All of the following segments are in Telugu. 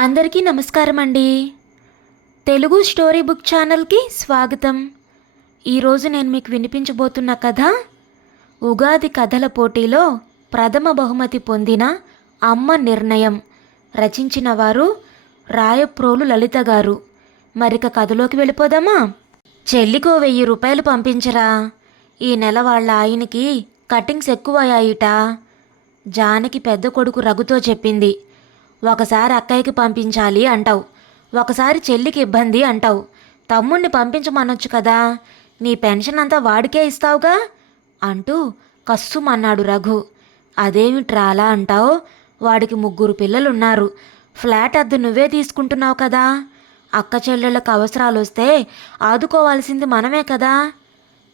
అందరికీ నమస్కారం అండి తెలుగు స్టోరీ బుక్ ఛానల్కి స్వాగతం. ఈరోజు నేను మీకు వినిపించబోతున్న కథ ఉగాది కథల పోటీలో ప్రథమ బహుమతి పొందిన అమ్మ నిర్ణయం. రచించిన వారు రాయప్రోలు లలిత గారు. మరిక కథలోకి వెళ్ళిపోదామా? చెల్లికో వెయ్యి రూపాయలు పంపించరా. ఈ నెల వాళ్ళ ఆయనకి కటింగ్స్ ఎక్కువయ్యాయిట. జానకి పెద్ద కొడుకు రఘుతో చెప్పింది. ఒకసారి అక్కయ్యకి పంపించాలి అంటావు. ఒకసారి చెల్లికి ఇబ్బంది అంటావు. తమ్ముణ్ణి పంపించమనొచ్చు కదా. నీ పెన్షన్ అంతా వాడికే ఇస్తావుగా? అంటూ కస్సుమన్నాడు రఘు. అదేమిట్రా అలా అంటావు? వాడికి ముగ్గురు పిల్లలున్నారు. ఫ్లాట్ అద్దె నువ్వే తీసుకుంటున్నావు కదా. అక్క చెల్లెళ్ళకు అవసరాలు వస్తే ఆదుకోవాల్సింది మనమే కదా.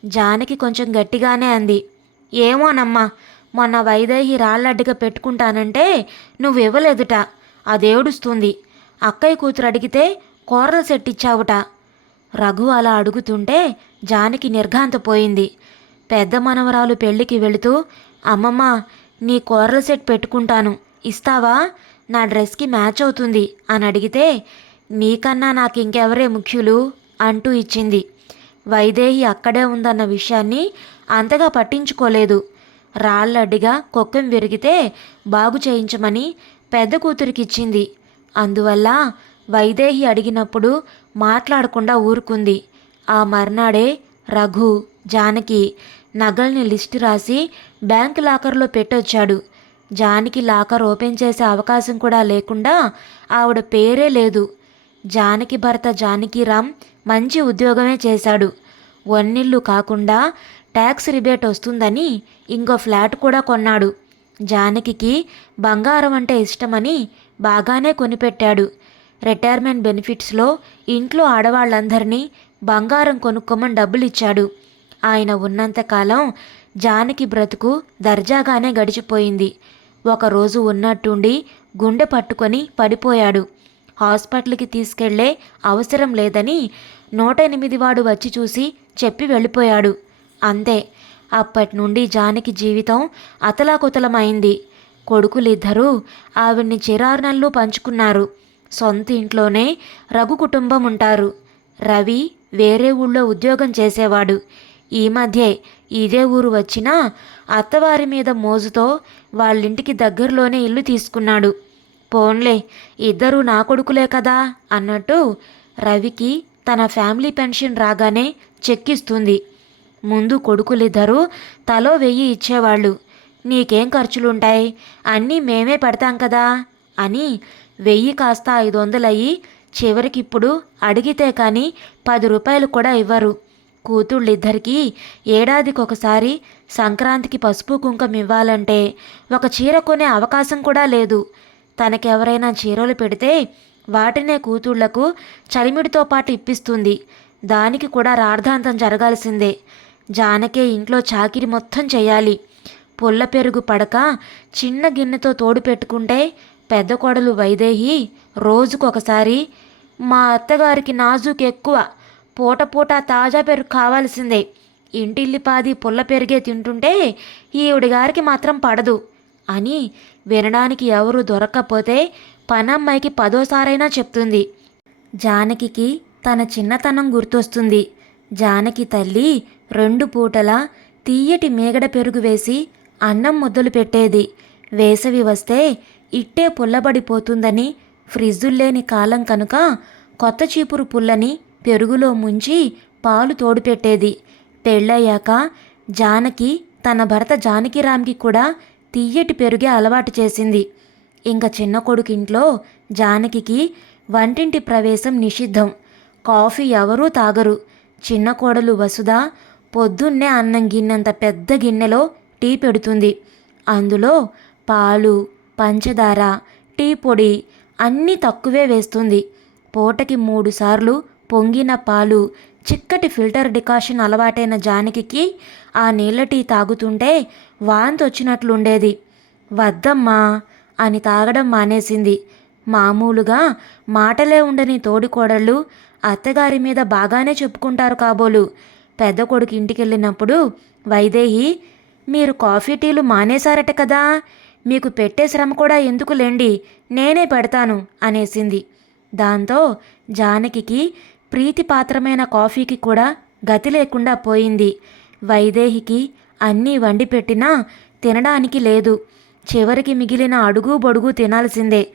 జానకి కొంచెం గట్టిగానే అంది. ఏమోనమ్మా మొన్న వైదేహి రాళ్ళడ్డగా పెట్టుకుంటానంటే నువ్వు ఇవ్వలేదుట అదేడుస్తుంది అక్కయ్య కూతురు అడిగితే కూరలు సెట్ ఇచ్చావుట రఘు అలా అడుగుతుంటే జానికి నిర్ఘాంతపోయింది. పెద్ద మనవరాలు పెళ్ళికి వెళుతూ అమ్మమ్మ నీ కూరల సెట్ పెట్టుకుంటాను. ఇస్తావా? నా డ్రెస్కి మ్యాచ్ అవుతుంది అని అడిగితే నీకన్నా నాకు ఇంకెవరే ముఖ్యులు? అంటూ ఇచ్చింది. వైదేహి అక్కడే ఉందన్న విషయాన్ని అంతగా పట్టించుకోలేదు. రాళ్ళడ్డిగా కొక్కం విరిగితే బాగు చేయించమని పెద్ద కూతురికిచ్చింది. అందువల్ల వైదేహి అడిగినప్పుడు మాట్లాడకుండా ఊరుకుంది. ఆ మర్నాడే రఘు జానకి నగల్ని లిస్టు రాసి బ్యాంక్ లాకర్లో పెట్టొచ్చాడు. జానకి లాకర్ ఓపెన్ చేసే అవకాశం కూడా లేకుండా ఆవిడ పేరే లేదు. జానకి భర్త జానకిరామ్ మంచి ఉద్యోగమే చేశాడు. వన్నిళ్ళు కాకుండా ట్యాక్స్ రిబేట్ వస్తుందని ఇంకో ఫ్లాట్ కూడా కొన్నాడు. జానకికి బంగారం అంటే ఇష్టమని బాగానే కొనిపెట్టాడు. రిటైర్మెంట్ బెనిఫిట్స్లో ఇంట్లో ఆడవాళ్ళందరినీ బంగారం కొనుక్కోమని డబ్బులు ఇచ్చాడు ఆయన ఉన్నంతకాలం జానకి బ్రతుకు దర్జాగానే గడిచిపోయింది. ఒకరోజు ఉన్నట్టుండి గుండె పట్టుకొని పడిపోయాడు. హాస్పిటల్కి తీసుకెళ్ళే అవసరం లేదని నూట ఎనిమిది వాడు వచ్చి చూసి చెప్పి వెళ్ళిపోయాడు. అంతే. అప్పటి నుండి జానకి జీవితం అతలాకుతలమైంది. కొడుకులిద్దరూ ఆవిడ్ని చిరారునల్లు పంచుకున్నారు. సొంత ఇంట్లోనే రఘు కుటుంబం ఉంటారు రవి వేరే ఊళ్ళో ఉద్యోగం చేసేవాడు. ఈ మధ్యే ఇదే ఊరు వచ్చినా అత్తవారి మీద మోజుతో వాళ్ళింటికి దగ్గరలోనే ఇల్లు తీసుకున్నాడు. పోన్లే ఇద్దరూ నా కొడుకులే కదా అన్నట్టు రవికి తన ఫ్యామిలీ పెన్షన్ రాగానే చెక్కిస్తుంది. ముందు కొడుకులిద్దరూ తలో వెయ్యి ఇచ్చేవాళ్ళు. నీకేం ఖర్చులుంటాయి? అన్నీ మేమే పెడతాం కదా? అని వెయ్యి కాస్త ఐదు వందలయ్యి చివరికిప్పుడు అడిగితే కానీ పది రూపాయలు కూడా ఇవ్వరు. కూతుళ్ళిద్దరికీ ఏడాదికొకసారి సంక్రాంతికి పసుపు కుంకం ఇవ్వాలంటే ఒక చీర కొనే అవకాశం కూడా లేదు. తనకెవరైనా చీరలు పెడితే వాటినే కూతుళ్ళకు చలిమిడితో పాటు ఇప్పిస్తుంది. దానికి కూడా రార్థాంతం జరగాల్సిందే. జానకే ఇంట్లో చాకిరి మొత్తం చేయాలి. పుల్ల పెరుగు పడక చిన్న గిన్నెతో తోడు పెట్టుకుంటే పెద్ద కొడలు వైదేహి రోజుకొకసారి మా అత్తగారికి నాజుకు ఎక్కువ. పూట పూట తాజా పెరుగు కావాల్సిందే. ఇంటిల్లిపాది పుల్ల పెరిగే తింటుంటే ఈవిడి గారికి మాత్రం పడదు అని వినడానికి ఎవరు దొరక్కపోతే పనమ్మాయికి పదోసారైనా చెప్తుంది. జానకికి తన చిన్నతనం గుర్తొస్తుంది. జానకి తల్లి రెండు పూటలా తీయటి మేగడ పెరుగు వేసి అన్నం ముద్దలు పెట్టేది. వేసవి వస్తే ఇట్టే పుల్లబడిపోతుందని ఫ్రిజ్జుల్లేని కాలం కనుక కొత్త చీపురు పుల్లని పెరుగులో ముంచి పాలు తోడుపెట్టేది. పెళ్ళయ్యాక జానకి తన భర్త జానకిరామ్కి కూడా తీయటి పెరుగే అలవాటు చేసింది. ఇంకా చిన్న కొడుకు ఇంట్లో జానకికి వంటింటి ప్రవేశం నిషిద్ధం. కాఫీ ఎవరూ తాగరు. చిన్న కోడలు వసుధ పొద్దున్నే అన్నం గిన్నెంత పెద్ద గిన్నెలో టీ పెడుతుంది. అందులో పాలు పంచదార టీ పొడి అన్నీ తక్కువే వేస్తుంది. పూటకి మూడుసార్లు పొంగిన పాలు చిక్కటి ఫిల్టర్ డికాషన్ అలవాటైన జానకి ఆ నీళ్ళ టీ తాగుతుంటే వాంతి వచ్చినట్లుండేది. వద్దమ్మా అని తాగడం మానేసింది. మామూలుగా మాటలే ఉండని తోడికోడళ్ళు అత్తగారి మీద బాగానే చెప్పుకుంటారు కాబోలు. పెద్ద కొడుకు ఇంటికి వెళ్ళినప్పుడు వైదేహి మీరు కాఫీ టీలు మానేశారట కదా మీకు పెట్టే శ్రమ కూడా ఎందుకు లేండి నేనే పెడతాను అనేసింది. దాంతో జానకికి ప్రీతిపాత్రమైన కాఫీకి కూడా గతి లేకుండా పోయింది. వైదేహికి అన్నీ వండి పెట్టినా తినడానికి లేదు. చివరికి మిగిలిన అడుగు బొడుగు తినాల్సిందే.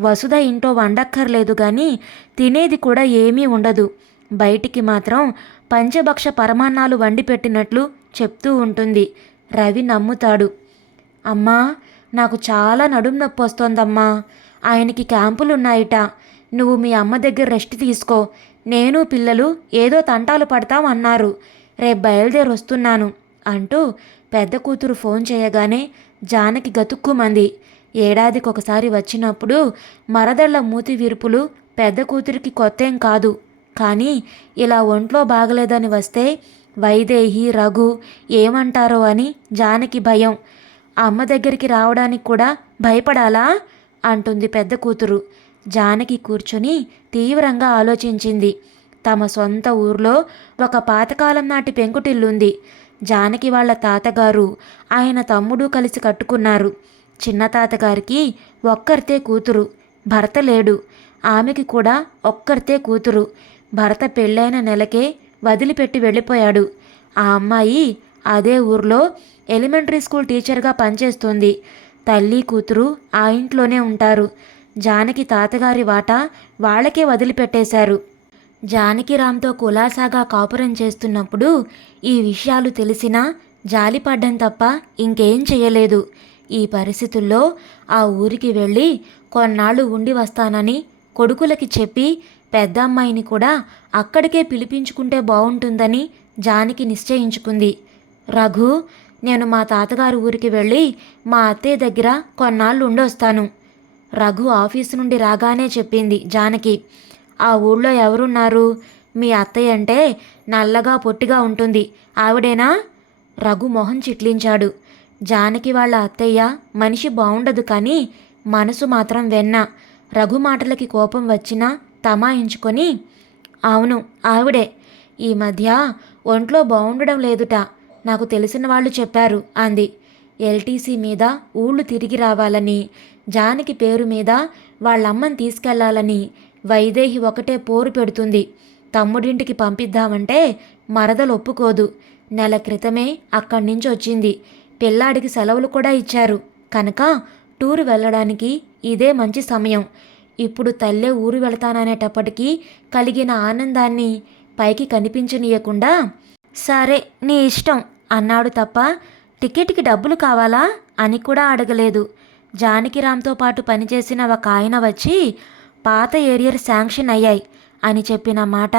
వసుధ ఇంట్లో వండక్కర్లేదు కానీ తినేది కూడా ఏమీ ఉండదు. బయటికి మాత్రం పంచభక్ష పరమాన్నాలు వండి పెట్టినట్లు చెప్తూ ఉంటుంది. రవి నమ్ముతాడు. అమ్మా నాకు చాలా నడుం నొప్పి వస్తోందమ్మా. ఆయనకి క్యాంపులున్నాయిట. నువ్వు మీ అమ్మ దగ్గర రెస్ట్ తీసుకో. నేను పిల్లలు ఏదో తంటాలు పడతాం అన్నారు. రేపు బయలుదేరి వస్తున్నాను అంటూ పెద్ద కూతురు ఫోన్ చేయగానే జానకి గతుక్కుమంది. ఏడాదికి ఒకసారి వచ్చినప్పుడు మరదళ్ళ మూతి విరుపులు పెద్ద కూతురికి కొత్తేం కాదు. కానీ ఇలా ఒంట్లో బాగలేదని వస్తే వైదేహి రఘు ఏమంటారో అని జానకి భయం. అమ్మ దగ్గరికి రావడానికి కూడా భయపడాలా? అంటుంది పెద్ద కూతురు. జానకి కూర్చొని తీవ్రంగా ఆలోచించింది. తమ సొంత ఊర్లో ఒక పాతకాలం నాటి పెంకుటిల్లుంది. జానకి వాళ్ళ తాతగారు ఆయన తమ్ముడు కలిసి కట్టుకున్నారు. చిన్న తాతగారికి ఒక్కరితే కూతురు భర్త లేడు. ఆమెకి కూడా ఒక్కరితే కూతురు. భర్త పెళ్ళైన నెలకే వదిలిపెట్టి వెళ్ళిపోయాడు. ఆ అమ్మాయి అదే ఊర్లో ఎలిమెంటరీ స్కూల్ టీచర్గా పనిచేస్తుంది. తల్లి కూతురు ఆ ఇంట్లోనే ఉంటారు. జానకి తాతగారి వాటా వాళ్ళకే వదిలిపెట్టేశారు. జానకిరామ్తో కులాసాగా కాపురం చేస్తున్నప్పుడు ఈ విషయాలు తెలిసినా జాలిపడ్డం తప్ప ఇంకేం చేయలేదు. ఈ పరిస్థితుల్లో ఆ ఊరికి వెళ్ళి కొన్నాళ్ళు ఉండి వస్తానని కొడుకులకి చెప్పి పెద్దమ్మాయిని కూడా అక్కడికే పిలిపించుకుంటే బాగుంటుందని జానికి నిశ్చయించుకుంది. రఘు నేను మా తాతగారి ఊరికి వెళ్ళి మా అత్తయ్య దగ్గర కొన్నాళ్ళు ఉండొస్తాను. రఘు ఆఫీసు నుండి రాగానే చెప్పింది జానకి. ఆ ఊళ్ళో ఎవరున్నారు? మీ అత్తయ్య అంటే నల్లగా పొట్టిగా ఉంటుంది. ఆవిడేనా? రఘు మొహం చిట్లించాడు. జానకి వాళ్ళ అత్తయ్య మనిషి బాగుండదు కానీ మనసు మాత్రం వెన్న. రఘు మాటలకి కోపం వచ్చినా తమాయించుకొని అవును ఆవిడే. ఈ మధ్య ఒంట్లో బాగుండడం లేదుట. నాకు తెలిసిన వాళ్ళు చెప్పారు అంది. ఎల్టీసీ మీద ఊళ్ళు తిరిగి రావాలని జానకి పేరు మీద వాళ్ళమ్మని తీసుకెళ్ళాలని వైదేహి ఒకటే పోరు పెడుతుంది. తమ్ముడింటికి పంపిద్దామంటే మరదలు ఒప్పుకోదు. నెల క్రితమే అక్కడి నుంచి వచ్చింది. పిల్లాడికి సెలవులు కూడా ఇచ్చారు. కనుక టూరు వెళ్ళడానికి ఇదే మంచి సమయం. ఇప్పుడు తల్లే ఊరు వెళతాననేటప్పటికీ కలిగిన ఆనందాన్ని పైకి కనిపించనీయకుండా సరే నీ ఇష్టం అన్నాడు తప్ప టికెట్కి డబ్బులు కావాలా అని కూడా అడగలేదు. జానకిరామ్తో పాటు పనిచేసిన ఒక ఆయన వచ్చి పాత ఏరియర్ శాంక్షన్ అయ్యాయి అని చెప్పిన మాట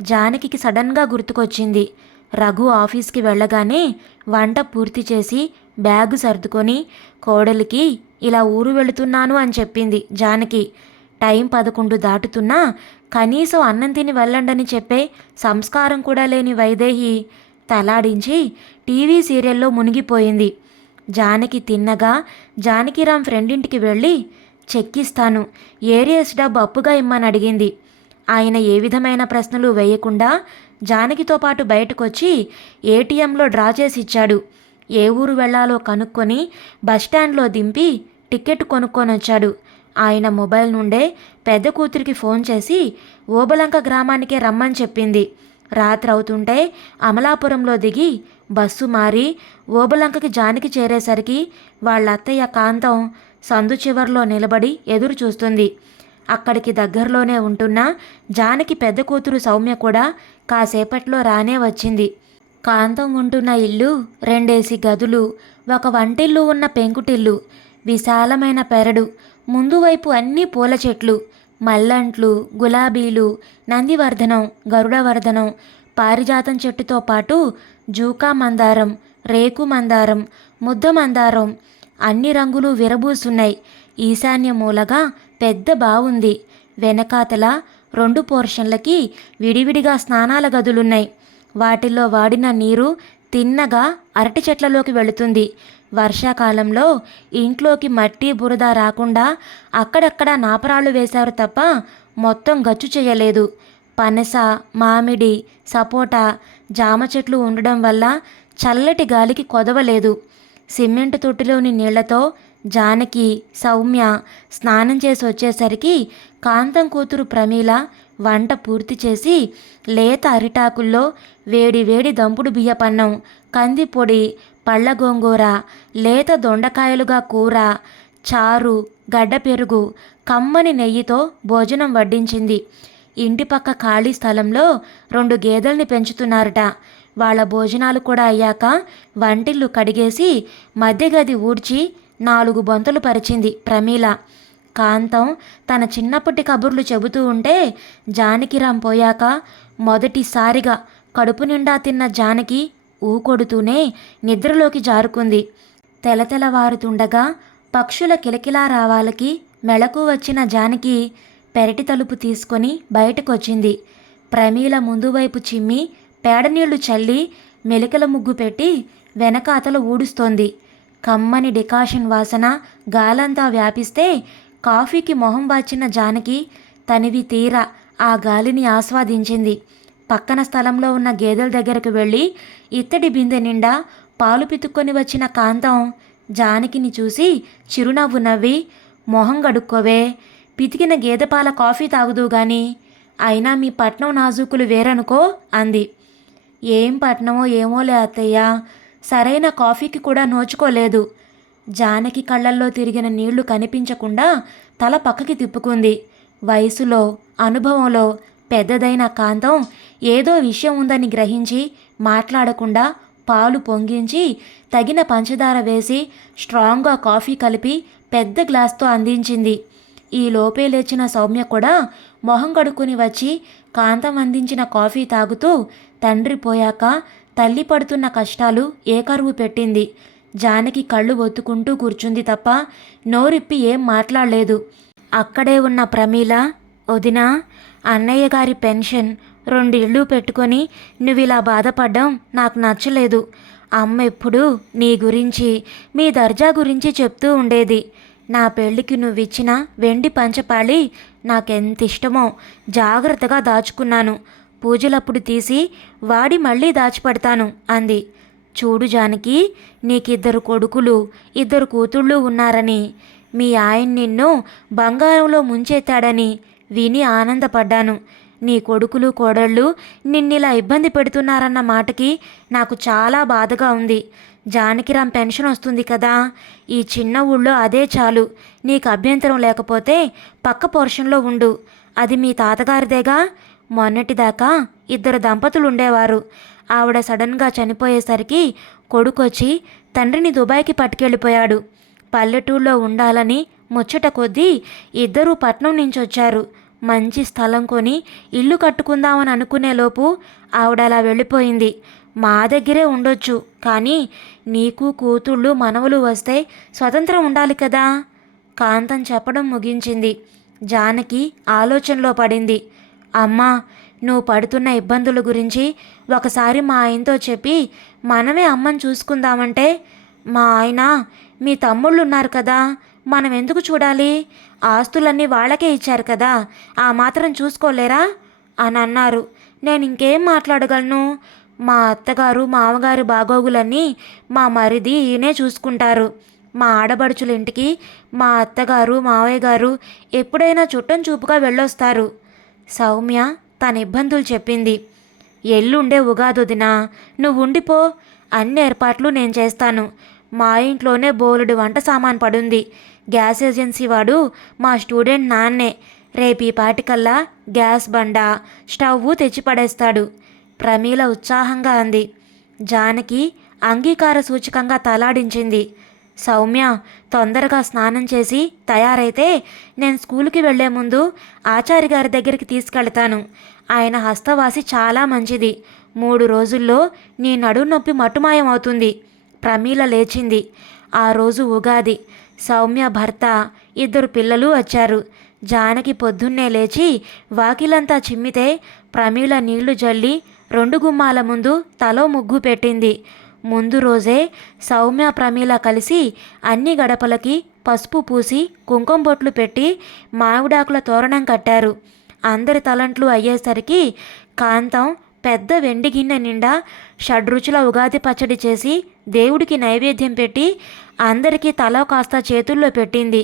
జానకికి సడన్గా గుర్తుకొచ్చింది. రఘు ఆఫీస్కి వెళ్ళగానే వంట పూర్తి చేసి బ్యాగు సర్దుకొని కోడలికి ఇలా ఊరు వెళుతున్నాను అని చెప్పింది జానకి. టైం పదకొండు దాటుతున్నా కనీసం అన్నం తిని వెళ్ళండని చెప్పే సంస్కారం కూడా లేని వైదేహి తలాడించి టీవీ సీరియల్లో మునిగిపోయింది. జానకి తిన్నగా జానకిరామ్ ఫ్రెండింటికి వెళ్ళి చెక్కిస్తాను ఏరియస్ డబ్బు అప్పుగా ఇమ్మని అడిగింది. ఆయన ఏ విధమైన ప్రశ్నలు వేయకుండా జానకితో పాటు బయటకొచ్చి ఏటీఎంలో డ్రా చేసి ఇచ్చాడు. ఏ ఊరు వెళ్ళాలో కనుక్కొని బస్టాండ్లో దింపి టికెట్ కొనుక్కొని వచ్చాడు ఆయన మొబైల్ నుండే పెద్ద కూతురికి ఫోన్ చేసి ఓబలంక గ్రామానికే రమ్మని చెప్పింది. రాత్రి అవుతుంటే అమలాపురంలో దిగి బస్సు మారి ఓబలంకకి జానికి చేరేసరికి వాళ్ళ అత్తయ్య కాంతం సందు చివర్లో నిలబడి ఎదురు చూస్తుంది. అక్కడికి దగ్గరలోనే ఉంటున్న జానకి పెద్ద కూతురు సౌమ్య కూడా కాసేపట్లో రానే వచ్చింది. కాంతం ఉంటున్న ఇల్లు రెండేసి గదులు ఒక వంటిల్లు ఉన్న పెంకుటిల్లు విశాలమైన పెరడు ముందు వైపు అన్ని పూల చెట్లు మల్లంట్లు గులాబీలు నందివర్ధనం గరుడవర్ధనం పారిజాతం చెట్టుతో పాటు జూకా మందారం రేకు మందారం ముద్ద మందారం అన్ని రంగులు విరబూసున్నాయి. ఈశాన్య మూలగా పెద్ద బావుంది. వెనకాతల రెండు పోర్షన్లకి విడివిడిగా స్నానాల గదులున్నాయి. వాటిల్లో వాడిన నీరు తిన్నగా అరటి చెట్లలోకి వెళుతుంది. వర్షాకాలంలో ఇంట్లోకి మట్టి బురద రాకుండా అక్కడక్కడ నాపరాళ్ళు వేశారు తప్ప మొత్తం గచ్చు చేయలేదు. పనస మామిడి సపోటా జామ చెట్లు ఉండడం వల్ల చల్లటి గాలికి కొదవలేదు. సిమెంట్ తొట్టిలోని నీళ్ళతో జానకి సౌమ్య స్నానం చేసి వచ్చేసరికి కాంతం కూతురు ప్రమీల వంట పూర్తి చేసి లేత అరిటాకుల్లో వేడి వేడి దంపుడు బియ్యపన్నం కందిపొడి పళ్ళ గోంగూర లేత దొండకాయలుగా కూర చారు గడ్డ పెరుగు కమ్మని నెయ్యితో భోజనం వడ్డించింది. ఇంటి పక్క ఖాళీ స్థలంలో రెండు గేదెల్ని పెంచుతున్నారట. వాళ్ళ భోజనాలు కూడా అయ్యాక వంటిల్లు కడిగేసి మధ్య గది ఊడ్చి నాలుగు బొంతలు పరిచింది ప్రమీల. కాంతం తన చిన్నప్పటి కబుర్లు చెబుతూ ఉంటే జానకిరాం పోయాక మొదటిసారిగా కడుపు నిండా తిన్న జానకి ఊకొడుతూనే నిద్రలోకి జారుకుంది. తెలతెలవారుతుండగా పక్షుల కిలకిలా రావాలకి మెళకు వచ్చిన జానకి పెరటి తలుపు తీసుకొని బయటకొచ్చింది. ప్రమీల ముందు వైపు చిమ్మి పేడనీళ్ళు చల్లి మెలికల ముగ్గు పెట్టి వెనకాతల ఊడుస్తోంది. కమ్మని డికాషన్ వాసన గాలంతా వ్యాపిస్తే కాఫీకి మొహం వాచిన జానకి తనివి తీరా ఆ గాలిని ఆస్వాదించింది. పక్కన స్థలంలో ఉన్న గేదెల దగ్గరకు వెళ్ళి ఇత్తడి బిందె నిండా పాలు పితుక్కొని వచ్చిన కాంతం జానకిని చూసి చిరునవ్వు నవ్వి మొహం గడుక్కోవే పితికిన గేదె పాల కాఫీ తాగుదు గాని అయినా మీ పట్నం నాజూకులు వేరనుకో అంది. ఏం పట్నమో ఏమోలే అత్తయ్య సరైన కాఫీకి కూడా నోచుకోలేదు జానకి కళ్ళల్లో తిరిగిన నీళ్ళు కనిపించకుండా తల పక్కకి తిప్పుకుంది. వయసులో అనుభవంలో పెద్దదైన కాంతం ఏదో విషయం ఉందని గ్రహించి మాట్లాడకుండా పాలు పొంగించి తగిన పంచదార వేసి స్ట్రాంగ్గా కాఫీ కలిపి పెద్ద గ్లాస్తో అందించింది. ఈ లోపే లేచిన సౌమ్య కూడా మొహం కడుక్కుని వచ్చి కాంతం అందించిన కాఫీ తాగుతూ తండ్రి పోయాక తల్లి పడుతున్న కష్టాలు ఏకరువు పెట్టింది. జానకి కళ్ళు ఒత్తుకుంటూ కూర్చుంది తప్ప నోరిప్పి ఏం మాట్లాడలేదు. అక్కడే ఉన్న ప్రమీల వదినా అన్నయ్య గారి పెన్షన్ రెండు ఇళ్ళు పెట్టుకొని నువ్వు ఇలా బాధపడ్డం నాకు నచ్చలేదు. అమ్మ ఎప్పుడు నీ గురించి మీ దర్జా గురించి చెప్తూ ఉండేది. నా పెళ్ళికి నువ్విచ్చిన వెండి పంచపాళి నాకెంత ఇష్టమో జాగ్రత్తగా దాచుకున్నాను. పూజలప్పుడు తీసి వాడి మళ్ళీ దాచిపెడతాను అంది. చూడు జానకి నీకిద్దరు కొడుకులు ఇద్దరు కూతుళ్ళు ఉన్నారని. మీ ఆయన నిన్ను బంగారంలో ముంచెత్తాడని విని ఆనందపడ్డాను. నీ కొడుకులు కోడళ్ళు నిన్నిలా ఇబ్బంది పెడుతున్నారన్న మాటకి నాకు చాలా బాధగా ఉంది. జానకిరామ్ పెన్షన్ వస్తుంది కదా. ఈ చిన్న ఊళ్ళో అదే చాలు. నీకు అభ్యంతరం లేకపోతే పక్క పోర్షన్లో ఉండు. అది మీ తాతగారిదేగా. మొన్నటిదాకా ఇద్దరు దంపతులు ఉండేవారు ఆవిడ సడన్గా చనిపోయేసరికి కొడుకొచ్చి తండ్రిని దుబాయ్కి పట్టుకెళ్ళిపోయాడు. పల్లెటూళ్ళలో ఉండాలని ముచ్చట కొద్దీ ఇద్దరూ పట్నం నుంచి వచ్చారు మంచి స్థలం కొని ఇల్లు కట్టుకుందామని అనుకునేలోపు ఆవిడ అలా వెళ్ళిపోయింది. మా దగ్గరే ఉండొచ్చు కానీ నీకు కూతుళ్ళు మనవలు వస్తే స్వతంత్రం ఉండాలి కదా? కాంతం చెప్పడం ముగించింది. జానకి ఆలోచనలో పడింది. అమ్మా నువ్వు పడుతున్న ఇబ్బందుల గురించి ఒకసారి మా ఆయనతో చెప్పి మనమే అమ్మని చూసుకుందామంటే మా ఆయన మీ తమ్ముళ్ళు ఉన్నారు కదా? మనం ఎందుకు చూడాలి? ఆస్తులన్నీ వాళ్ళకే ఇచ్చారు కదా ఆ మాత్రం చూసుకోలేరా? అని అన్నారు. నేను ఇంకేం మాట్లాడగలను? మా అత్తగారు మామగారు బాగోగులన్నీ మా మరిది ఈయనే చూసుకుంటారు. మా ఆడబడుచుల ఇంటికి మా అత్తగారు మావయ్య గారు ఎప్పుడైనా చుట్టం చూపుగా వెళ్ళొస్తారు. సౌమ్య తన ఇబ్బందులు చెప్పింది. ఎల్లుండే ఉగాదొదినా నువ్వు ఉండిపో అన్ని ఏర్పాట్లు నేను చేస్తాను. మా ఇంట్లోనే బోలెడు వంట సామాన్ పడుంది. గ్యాస్ ఏజెన్సీ వాడు మా స్టూడెంట్ నాన్నే. రేపీ పాటికల్లా గ్యాస్ బండ స్టవ్ తెచ్చి పడేస్తాడు. ప్రమీల ఉత్సాహంగా అంది. జానకి అంగీకార సూచకంగా తలాడించింది. సౌమ్య తొందరగా స్నానం చేసి తయారైతే నేను స్కూల్కి వెళ్ళే ముందు ఆచారి గారి దగ్గరికి తీసుకెళ్తాను. ఆయన హస్తవాసి చాలా మంచిది. మూడు రోజుల్లో నీ నడుం నొప్పి మట్టుమాయం అవుతుంది ప్రమీల లేచింది. ఆ రోజు ఉగాది. సౌమ్య భర్త ఇద్దరు పిల్లలు వచ్చారు. జానకి పొద్దున్నే లేచి వాకిలంతా చిమ్మితే ప్రమీల నీళ్ళు జల్లి రెండు గుమ్మాల ముందు తలో ముగ్గు పెట్టింది. ముందు రోజే సౌమ్య ప్రమీల కలిసి అన్ని గడపలకి పసుపు పూసి కుంకుమ బొట్లు పెట్టి మామిడాకుల తోరణం కట్టారు. అందరి తలంట్లు అయ్యేసరికి కాంతం పెద్ద వెండి గిన్నె నిండా షడ్రుచుల ఉగాది పచ్చడి చేసి దేవుడికి నైవేద్యం పెట్టి అందరికీ తలో కాస్త చేతుల్లో పెట్టింది.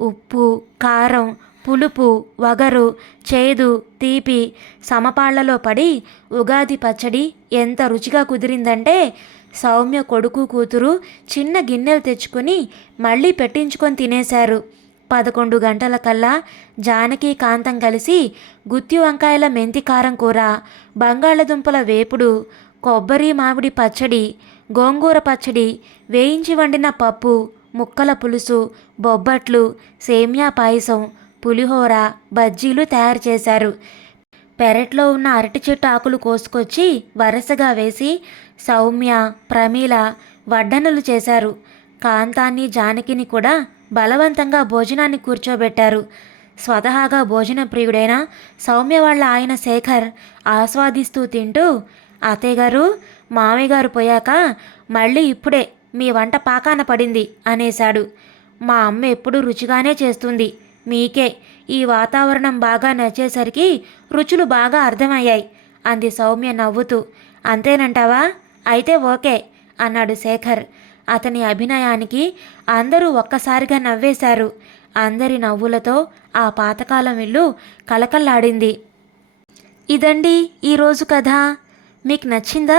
ఉప్పు కారం పులుపు వగరు చేదు తీపి సమపాళ్ళలో పడి ఉగాది పచ్చడి ఎంత రుచిగా కుదిరిందంటే సౌమ్య కొడుకు కూతురు చిన్న గిన్నెలు తెచ్చుకొని మళ్ళీ పెట్టించుకొని తినేశారు. పదకొండు గంటల కల్లా జానకి కాంతం కలిసి గుత్తి వంకాయల మెంతి కారం కూర బంగాళదుంపల వేపుడు కొబ్బరి మామిడి పచ్చడి గోంగూర పచ్చడి వేయించి వండిన పప్పు ముక్కల పులుసు బొబ్బట్లు సేమ్యా పాయసం పులిహోర బజ్జీలు తయారు చేశారు. పెరట్లో ఉన్న అరటి చెట్టు ఆకులు కోసుకొచ్చి వరుసగా వేసి సౌమ్య ప్రమీల వడ్డనలు చేశారు. కాంతాన్ని జానకిని కూడా బలవంతంగా భోజనాన్ని కూర్చోబెట్టారు. స్వతహాగా భోజన ప్రియుడైన సౌమ్య వాళ్ళ ఆయన శేఖర్ ఆస్వాదిస్తూ తింటూ అత్తయ్య గారు మామయ్య గారు పోయాక మళ్ళీ ఇప్పుడే మీ వంట పాకాన పడింది అనేశాడు. మా అమ్మ ఎప్పుడూ రుచిగానే చేస్తుంది. మీకే ఈ వాతావరణం బాగా నచ్చేసరికి రుచులు బాగా అర్థమయ్యాయి. అంది సౌమ్య నవ్వుతూ. అంతేనంటావా? అయితే ఓకే అన్నాడు శేఖర్. అతని అభినయానికి అందరూ ఒక్కసారిగా నవ్వేశారు. అందరి నవ్వులతో ఆ పాతకాలం ఇల్లు కలకల్లాడింది ఇదండి ఈరోజు కథ. మీకు నచ్చిందా?